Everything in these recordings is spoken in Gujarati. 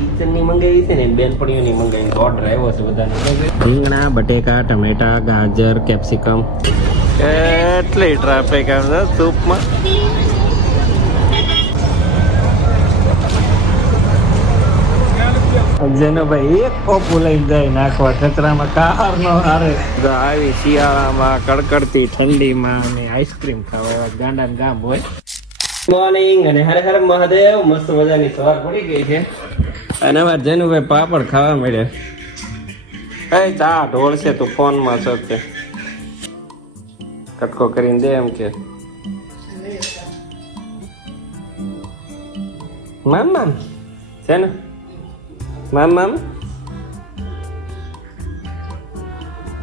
કિચનની મંગાવી છે ને બેનપણીઓની મંગાવી ઓર્ડર આવ્યો છે બધાને. રીંગણા, બટેકા, ટમેટા, ગાજર, કેપ્સિકમ. એટલી ટ્રાફિક આમ છે સૂપમાં. જેનો ભાઈ એક કોપુ લઈને જાય નાખવા કચરામાં કાર નો હારે. આવી શિયાળામાં કડકડતી ઠંડીમાં અને આઈસ્ક્રીમ ખાવા એવા ગાંડા ગામ હોય. મોર્નિંગ અને હરે હરે મહાદેવ. મસ્ત મજાની સવાર પડી ગઈ છે અને અમારે જેનુભાઈ પાપડ ખાવા મળ્યા. એ ચા ઢોળશે તું ફોનમાં છો તે કટકો કરીને દે એમ કે મામ મામ છે ને મામ મામ.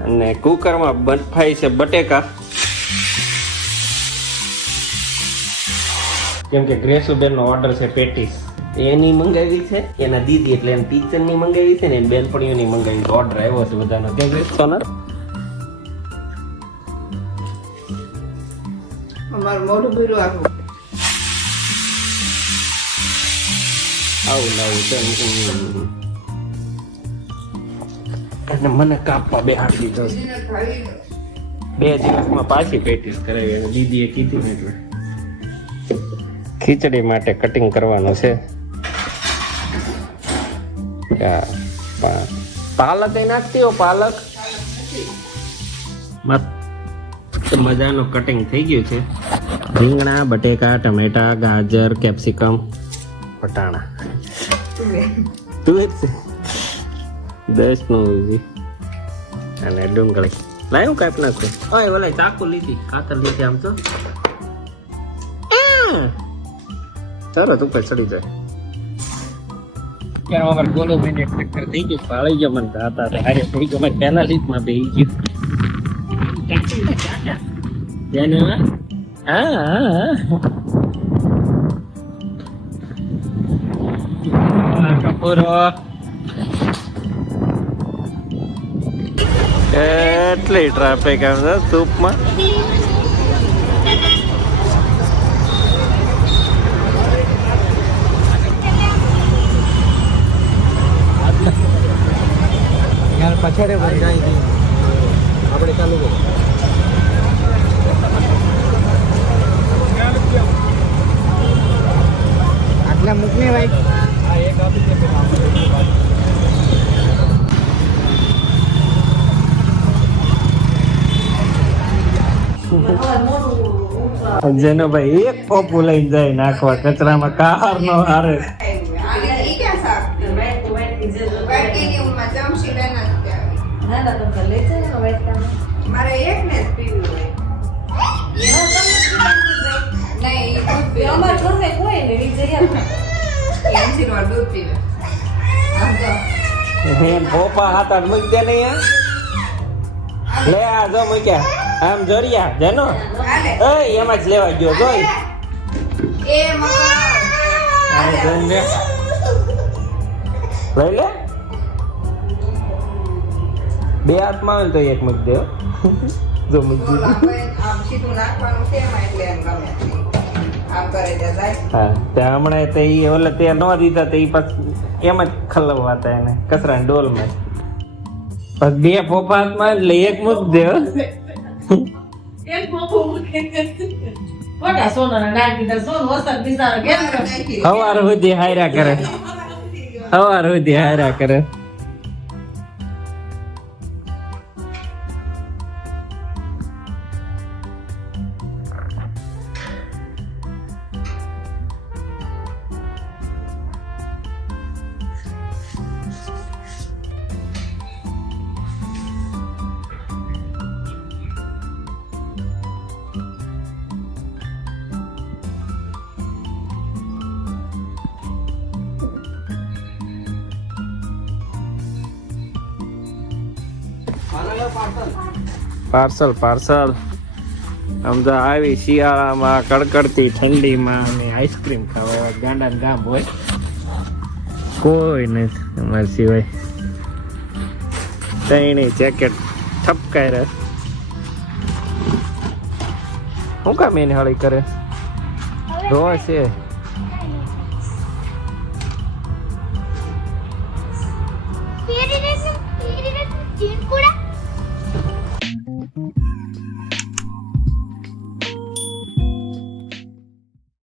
અને કુકરમાં બફાઈ છે બટેકા, કેમ કે ગ્રેસુબેન નો ઓર્ડર છે પેટીસ એની મંગાવી છે એના દીદી એટલે એમ ટીચર ની મંગાવી છે ને બેનપણીઓની મંગાવી ઓર્ડર આવ્યો છે બધાનો. કેમ કે સોનર અમારું મોઢું ભર્યું આખું. આવું લાવું છે અને મને કાપવા બેહાડી દીધો છે. 2 દિવસમાં પાછી પેટીસ કરાવી દીદીએ કીધું ને એટલે ખીચડી માટે કટિંગ કરવાનું છે. પાલક એ નાખતી હો પાલક. મસ્ત મજાનું કટિંગ થઈ ગયું છે. રીંગણા, બટેકા, ટમેટા, ગાજર, કેપ્સિકમ, વટાણા. તું જ છે 10 નું અને ડુંગળી લાવ્યું કાપ નાખું. ઓય ઓલા ચાકુ લીધી કાતર લીધી આમ તો તરત ઉપર ચડી જાય. ત્યાં અમારે ગોલો ભાઈને ટ્રેક્ટર થઈ ગયું પાળી ગયો મને હતા હારે થઈ ગયો. મારે પેનાલિસ્ટમાં બેસી ગયું. કપૂરો એટલી ટ્રાફિક આમ છે સૂપમાં. પછાડે આપણે ચાલુ આટલા મૂકને ભાઈ. જેનો ભાઈ એક કોપુ લઈને જાય નાખવા કચરામાં કાર નો હારે. મારે એક ને જ પીવું હોય. દૂધ પીવે પોપા હાથ મૂકી દે નહીં લે આ જો મૂક્યા આમ જોરિયા જેનો એમાં જ લેવા ગયો જોઈ લઈ લે. 2 હાથમાં આવે તો એક મૂકી દે જો મૂકી હા ત્યાં હમણાં તે ઓલે તે ન દીધા તે પછી એમ જ ખલવવા હતા એને કચરા ડોલમાં. પછી 2 પોપા હાથમાં એટલે એક મૂકી દે. સવાર સુધી હાયરા કરે, સવાર સુધી હાયરા કરે. Parcel parcel. આમ તો આવી શિયાળામાં કડકડતી ઠંડીમાં અને આઈસ્ક્રીમ ખાવા એવા ગાંડા ગામ હોય કોઈ નથી અમારા સિવાય. તઈ જેકેટ ઠપકાય રહે. શું કામ એને હળી કરે રો છે ચીનકુડા